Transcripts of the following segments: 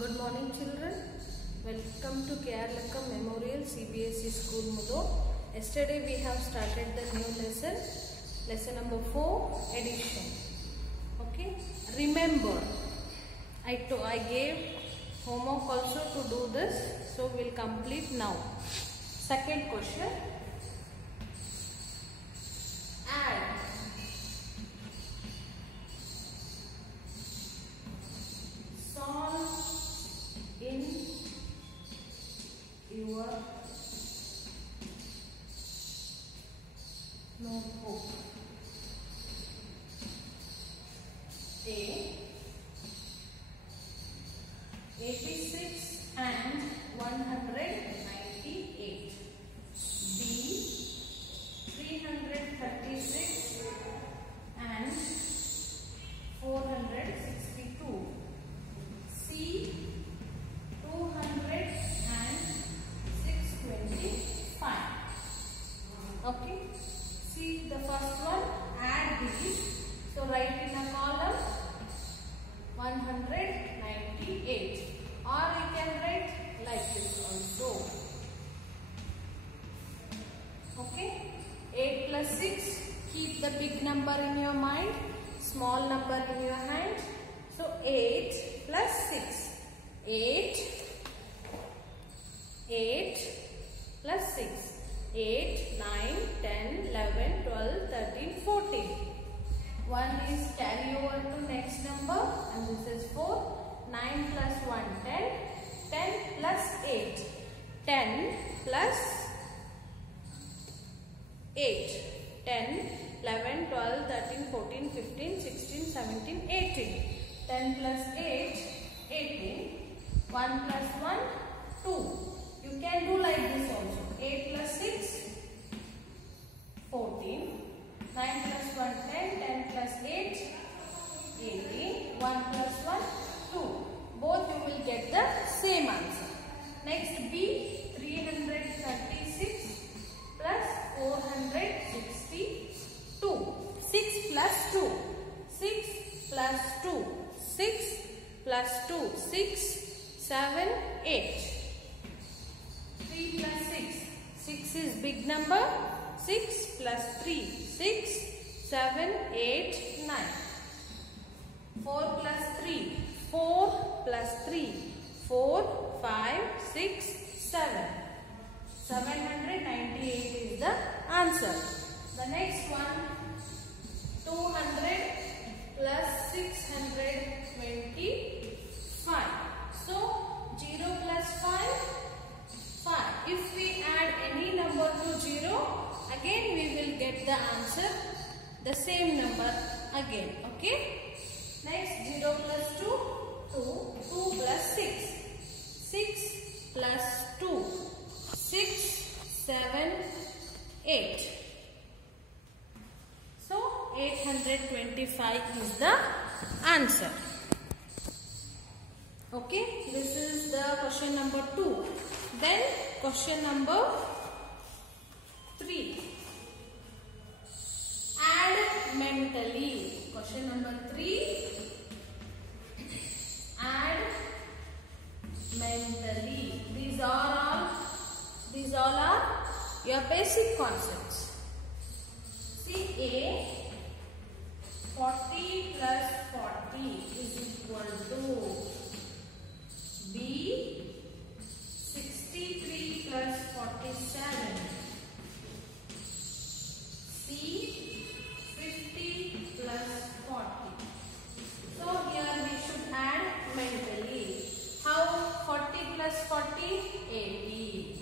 Good morning children. Welcome to Kerala Memorial CBSE School Mudo. Yesterday we have started the new lesson number 4, addition. Okay. Remember, I gave homework also to do this, so we'll complete now. Second question. Add. Solve in your notebook. A. 86 and 198. B. 336 and 462. C. 200 and 625. Okay. See the first one. Add these. So write in a column 198. Or you can write like this also. Okay. 8 plus 6. Keep the big number in your mind. Small number in your hand. So 8 plus 6. 8 plus 6. 8, 9, 10, 11, 12, 13, 14. 1 is carry over to next number and this is 4. 9 plus 1, 10. 10 plus 8. 10 plus 8. 10, 11, 12, 13, 14, 15, 16, 17, 18. 10 plus 8, 18. 1 plus 1, 2. You can do like this also. 8 plus 6, 14. 9 plus 1, 10. 10 plus 8, 18. 1 plus 1, 2. Both you will get the same answer. Next B, 336 plus 462. 6 plus 2. 6 plus 2. 6 plus 2. 6, 7, 8. 3 plus 6. 6 is big number. 6 plus 3. 6, 7, 8, 9. 4 plus 3. 4 plus 3. 4, 5, 6, 7. 798 is the answer. The next one. 200 plus 625. So 0 plus 5. 5. If we add any number to 0, again we will get the answer, the same number again. Okay. Next 0 plus 2, 2. 2 plus 6. 6 plus 2. 6, 7, 8. So 825 is the answer. Okay. This is the question number 2. Then question number 3. Add mentally. Question number 3. Add mentally. These all are your basic concepts. See, A, 40 plus 40 is equal to B, 63 plus 47. C, 50 plus 40. So here we should add mentally. How 40 plus 40? 80.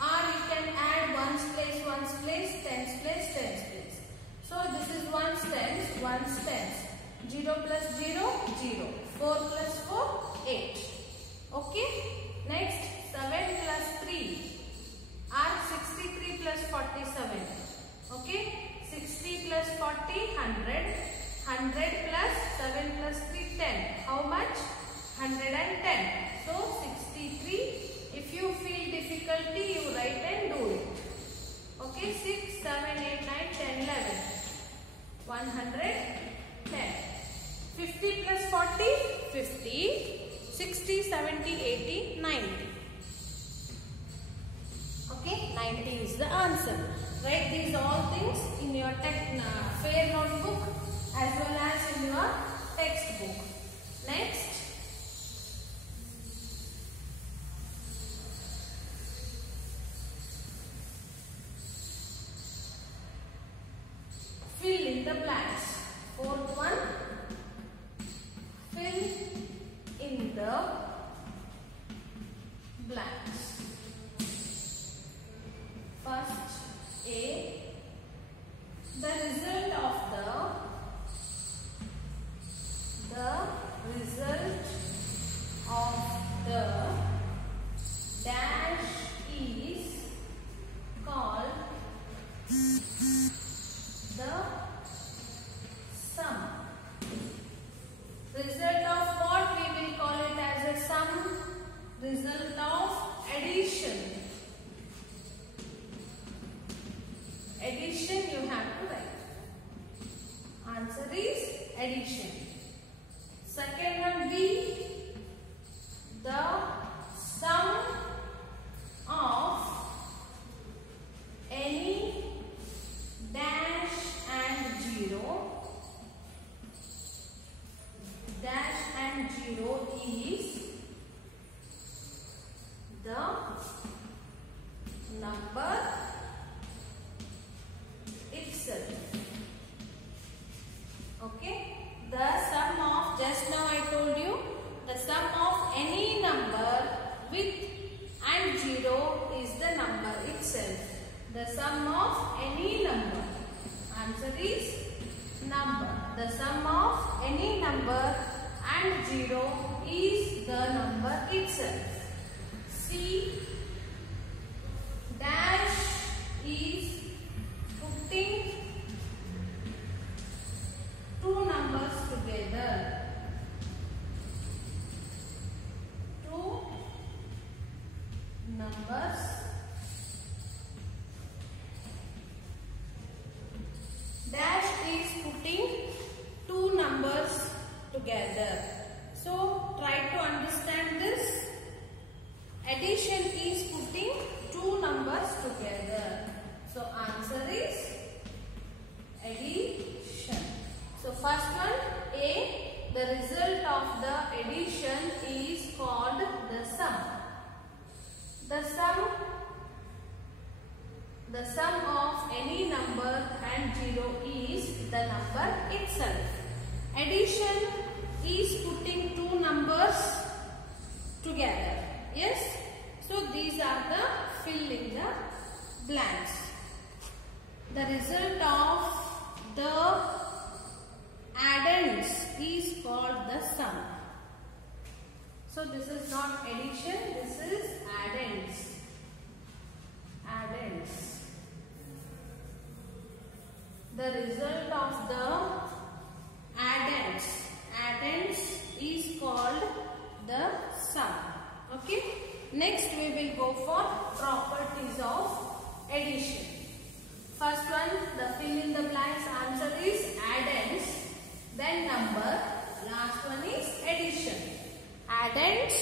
Or you can add ones place, tens place, tens place. So this is ones tens. 0 plus 0, 0. 4 plus 4, 8. Okay. Next 7 plus 3 are 63 plus 47. Okay. 60 plus 40, 100. 100 plus 7 plus 3, 10. How much? 110. So 63. If you feel difficulty, you write and do it. Okay. 6, 7, 8, 9, 10, 11. 110. 50 plus 40, 50. 60, 70, 80, 90. Okay, 90 is the answer. Write these all things in your fair notebook as well as in your textbook. Next, fill in the blanks. Fourth one, fill in the blanks. First, A, the result of the dash is called the sum. Result of what? We will call it as a sum. Result of addition. Addition you have to write. Answer is addition. Second one, B, the sum of any dash and 0. Dash and 0 is the number itself. Okay, the sum of, just now I told you, the sum of any number with and 0 is the number itself. The sum of any number. Answer is number. The sum of any number and 0 is the number itself. C, dash is putting two numbers together. Two numbers dash is putting two numbers together. So try to understand this. Addition is putting two numbers together. So answer is addition. So first one, A, the result of the addition is called the sum. The sum of any number and 0 is the number itself. Addition is putting two numbers together. Yes? So these are the fill in the blanks. The result of the addends is called the sum. So this is not addition, this is addends. Addends. The result of the addends is called the sum. Okay. Next we will go for properties of addition. First one, the fill in the blanks answer is addends, then number, last one is addition. Addends,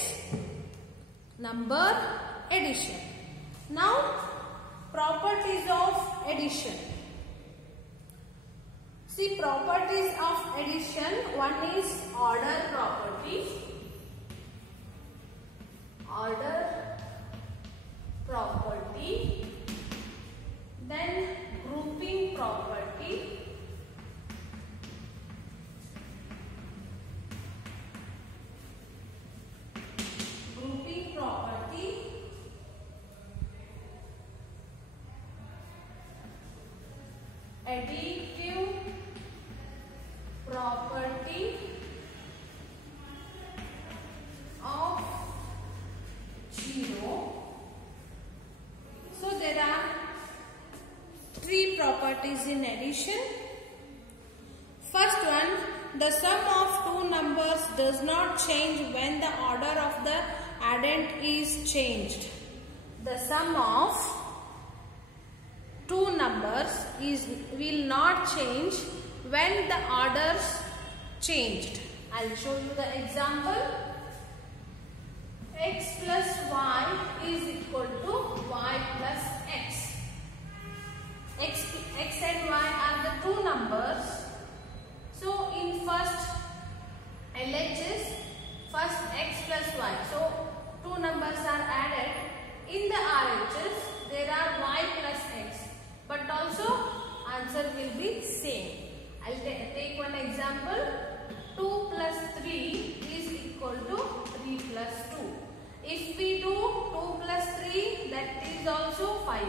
number, addition. Now properties of addition. See, properties of addition, one is order property. Order property, then grouping property, additive property of 0. So there are three properties in addition. First one, the sum of two numbers does not change when the order of the addend is changed. The sum of two numbers will not change when the orders changed. I will show you the example. answer will be same. I'll take one example. 2 plus 3 is equal to 3 plus 2. If we do 2 plus 3, that is also 5.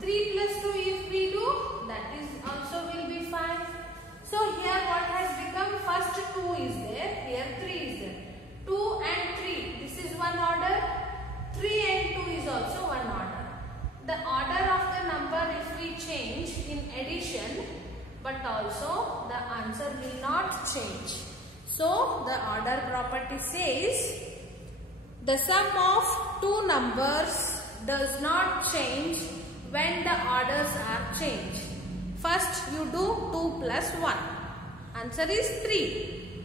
3 plus 2 if we do, that is also will be 5. So here what has become, first 2 is there, here 3 is there. 2 and 3, this is one order. 3 and 2 is also one order. The order of the number if we change in addition, but also the answer will not change. So the order property says the sum of two numbers does not change when the orders are changed. First you do 2 plus 1. Answer is 3.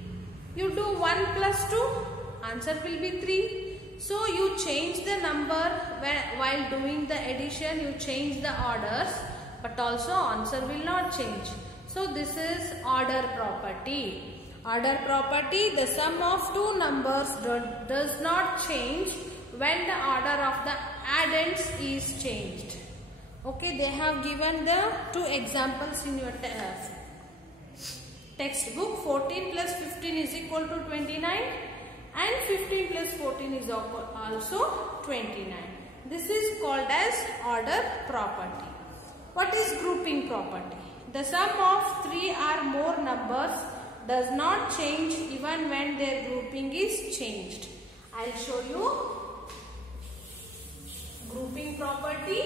You do 1 plus 2. Answer will be 3. So you change the number while doing the addition. You change the orders, but also answer will not change. So this is order property. Order property, the sum of two numbers does not change when the order of the addends is changed. Okay, they have given the two examples in your textbook. 14 plus 15 is equal to 29 and 15 plus 14 is also 29. This is called as order property. What is grouping property? The sum of three or more numbers does not change even when their grouping is changed. I will show you grouping property.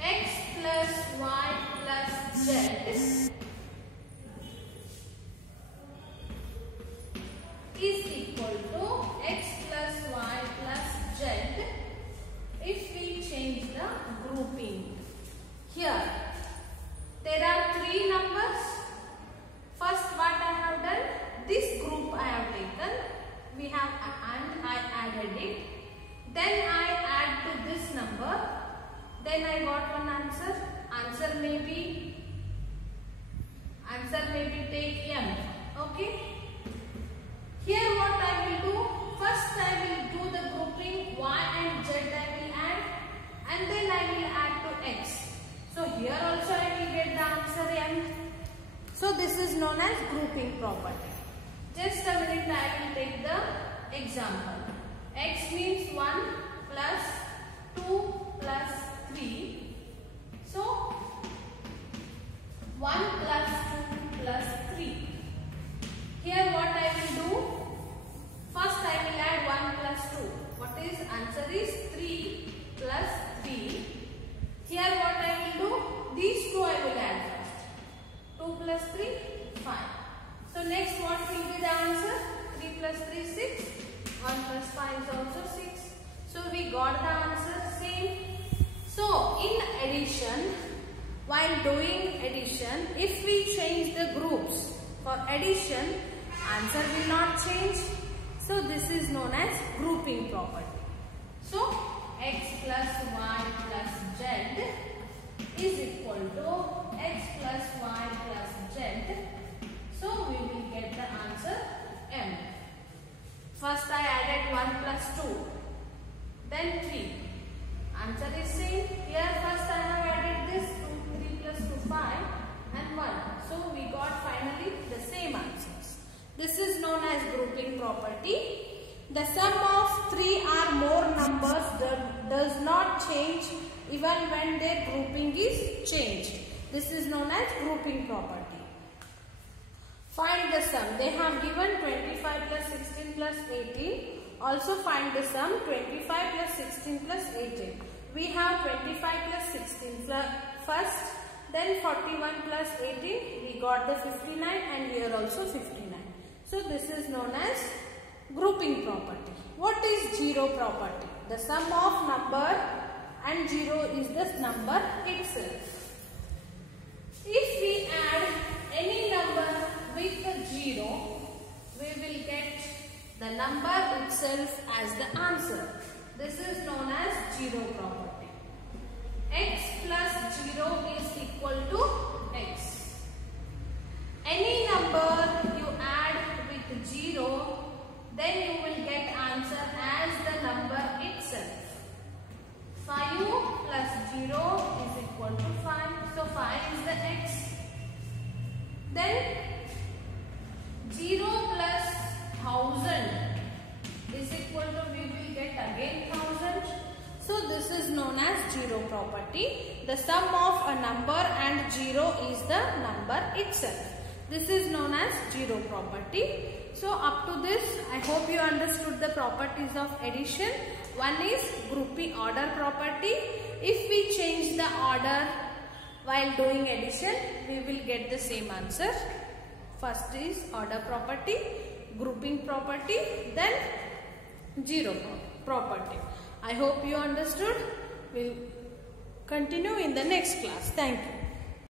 X plus y plus z is equal to x plus y plus z if we change the grouping. Here there are three numbers. First what I have done, this group I have taken, we have and I added it. Then I add to this number. Then I got one answer. Answer may be take m. Okay. Here what I will do, first I will do the grouping y and z I will add, and then I will add to x. So here also I will get the answer m. So this is known as grouping property. Just a minute, I will take the example. X means 1 plus 2 plus 3. So 1 plus 2 plus 3. Here what I will do, first I will add 1 plus 2. What is answer is 3 plus 3. Here what I will do, these two I will add first. 2 plus 3, 5. So next what will be the answer? 3 plus 3, 6. 1 plus 5 is also 6. So we got the answer same. So in addition, while doing addition, if we change the groups for addition, answer will not change. So this is known as grouping property. So x plus y plus z is equal to x plus y plus z. So we will get the answer m. First I added 1 plus 2, then 3. Answer is same. Here first I have added this 2, 3 plus 2, 5 and 1. So we got finally the same answers. This is known as grouping property. The sum of three or more numbers does not change even when their grouping is changed. This is known as grouping property. Find the sum. They have given 25 plus 16 plus 18. Also find the sum 25 plus 16 plus 18. We have 25 plus 16 first, then 41 plus 18. We got the 59 and here also 59. So this is known as grouping property. What is zero property? The sum of number and 0 is the number itself. If we add any number with 0, we will get the number itself as the answer. This is known as zero property. X plus 0 is equal to x. Any number you add with 0, then you will get answer as the number itself. 5 plus 0 is equal to 5. So 5 is known as zero property. The sum of a number and zero is the number itself. This is known as zero property. So up to this, I hope you understood the properties of addition. One is grouping order property. If we change the order while doing addition, we will get the same answer. First is order property, grouping property, then zero property. I hope you understood. We'll continue in the next class. Thank you.